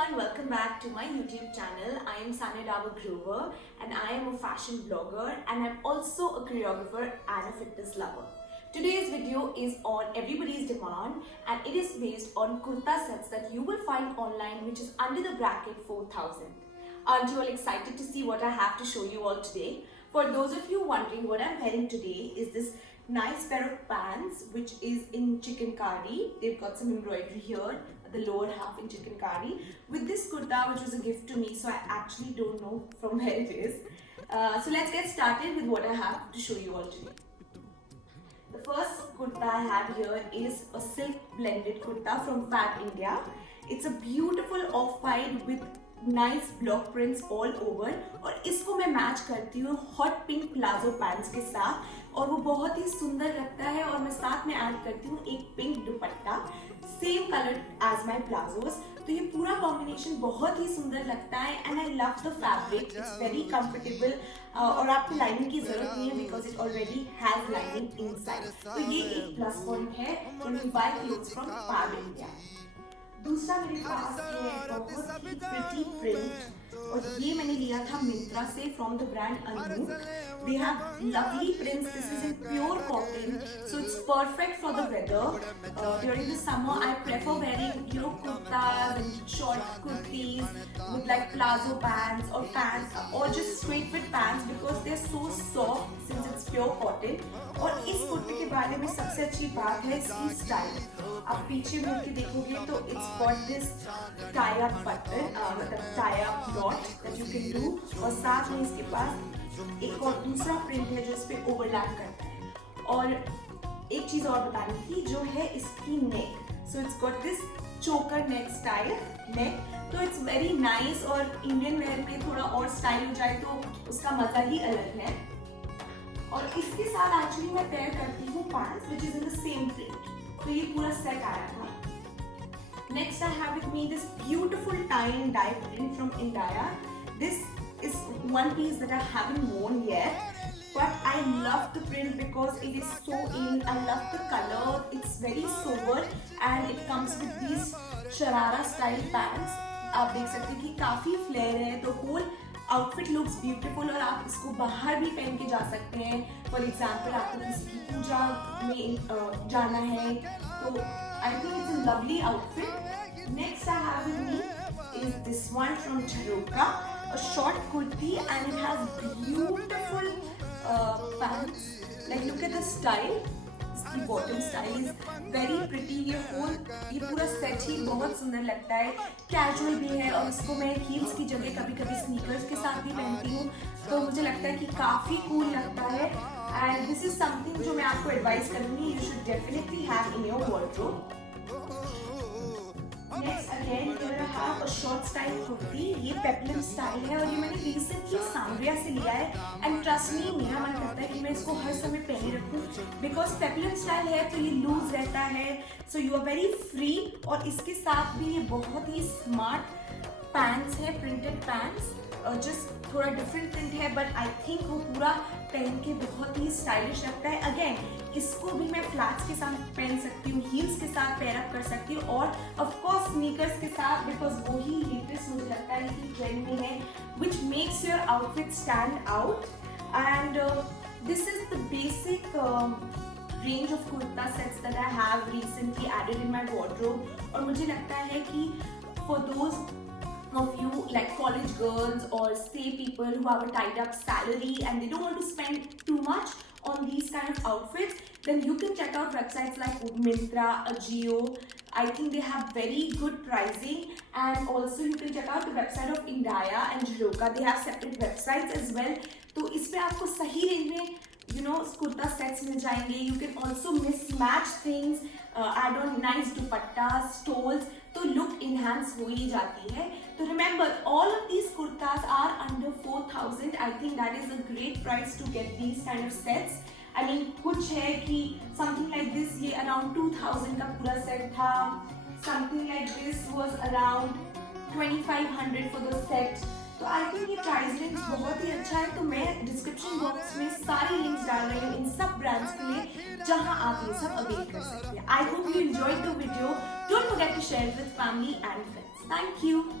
everyone, welcome back to my YouTube channel. I am Sanya Davar Grover and I am a fashion blogger and I'm also a choreographer and a fitness lover. Today's video is on everybody's demand and it is based on kurta sets that you will find online which is under the bracket 4,000. Aren't you all excited to see what I have to show you all today? For those of you wondering, what I'm wearing today is this nice pair of pants which is in chikankari. They've got some embroidery here, the lower half in chikankari, with this kurta which was a gift to me, so I actually don't know from where it is. So let's get started with what I have to show you all today. The first kurta I have here is a silk blended kurta from Fab India. It's a beautiful off-white with nice block prints all over और इसको मैं match करती हूँ hot pink palazzo pants के साथ और वो बहुत ही सुंदर लगता है और मैं साथ में ऐड करती हूँ एक pink dupatta same colour as my palazzos. तो ये पूरा कॉम्बिनेशन बहुत ही सुंदर लगता है and I love the fabric, it's very comfortable और आपको लाइनिंग की जरूरत नहीं है because it already has lining inside. तो ये एक प्लस पॉइंट है when you buy clothes from Fabindia. दूसरा मेरे पास है बहुत ही प्रिटी प्रिंट और ये मैंने लिया था मिंत्रा से from the brand Anu. They have lovely prints, this is in pure cotton so it's perfect for the weather. During the summer I prefer wearing kurtas and short kurtis with like plazo pants or pants or just straight fit pants because they're so soft since it's pure cotton। और इस कुर्ते के बारे में सबसे अच्छी बात है इसकी स्टाइल। आप पीछे मुड़ के देखोगे तो it's got this tie up button, मतलब tie up knot that you can do और साथ में इसके पास एक और दूसरा प्रिंट है जो इस पे ओवरलैप करता है। और एक चीज और बतानी थी जो है इसकी नेक, सो इट्स गॉट दिस चोकर नेक स्टाइल नेक, तो इट्स वेरी नाइस और इंडियन वेयर में थोड़ा और स्टाइल हो जाए तो उसका मजा ही अलग है। और इसके साथ एक्चुअली मैं पेयर करती हूँ pants which is in the same print, तो ये पूरा सेट आया था। Next I have with me this beautiful tie and dye print from India. This is one piece that I haven't worn yet, but I love the print because it is so in. I love the color. It's very sober and it comes with these sharara style pants. आप देख सकते हैं कि काफी flare है, तो whole outfit looks beautiful और आप इसको बाहर भी पहन के जा सकते हैं। For example, आपको किसी की पूजा में जाना है तो I think it's a lovely outfit. Next I have with me is this one from Jharokha, a short kurti and it has beautiful pants. Like look at the style. इसकी bottom style is very pretty. ये पूरा set ही बहुत सुंदर लगता है, casual भी है और इसको मैं heels की जगह कभी-कभी sneakers के साथ भी पहनती हूँ, तो मुझे लगता है कि काफी cool लगता है। And this is something जो मैं आपको advise करूँगी, you should definitely have in your wardrobe. Next again here I have a short style kurti. ये peplum style है और ये मैंने recently सांवरिया से लिया है and trust me मेरा मन करता है कि मैं इसको हर समय पहने रखूं because peplum style है तो ये loose रहता है, so you are very free। और इसके साथ भी ये बहुत ही smart pants है, printed pants, just थोड़ा डिफरेंट प्रिंट है बट आई थिंक वो पूरा पहन के बहुत ही स्टाइलिश लगता है। अगेन इसको भी मैं फ्लैट्स के साथ पहन सकती हूँ, हील्स के साथ पेयर अप कर सकती हूँ और ऑफ कोर्स स्नीकर्स के साथ बिकॉज वो ही लेटेस्ट मुझे लगता है कि ट्रेंड में है which makes your outfit stand out. And this is the basic range of kurta sets that I have recently added in my wardrobe। और मुझे लगता है कि for those of you like college girls or say people who have a tied up salary and they don't want to spend too much on these kind of outfits, then you can check out websites like Myntra, Ajio. I think they have very good pricing and also you can check out the website of India and Jharokha. They have separate websites as well. तो इस पे आपको सही range में kurta sets मिल जाएंगे। You can also mismatch things, add on nice dupattas, stoles, तो look enhance हो ही जाती है। तो remember all of these kurtas are under 4,000. I think that is a great price to get these kind of sets. I mean कुछ है कि something like this ये around 2,000 का पूरा set था, something like this was around 2,500 for the set। तो I think ये price range बहुत ही अच्छा है। तो मैं डिस्क्रिप्शन बॉक्स में सारी लिंक्स डाल रही हूँ इन सब ब्रांड्स के लिए जहां आप ये सब अवेल कर सकते हैं। I hope you enjoyed the video. Don't forget to share it with family and friends. Thank you.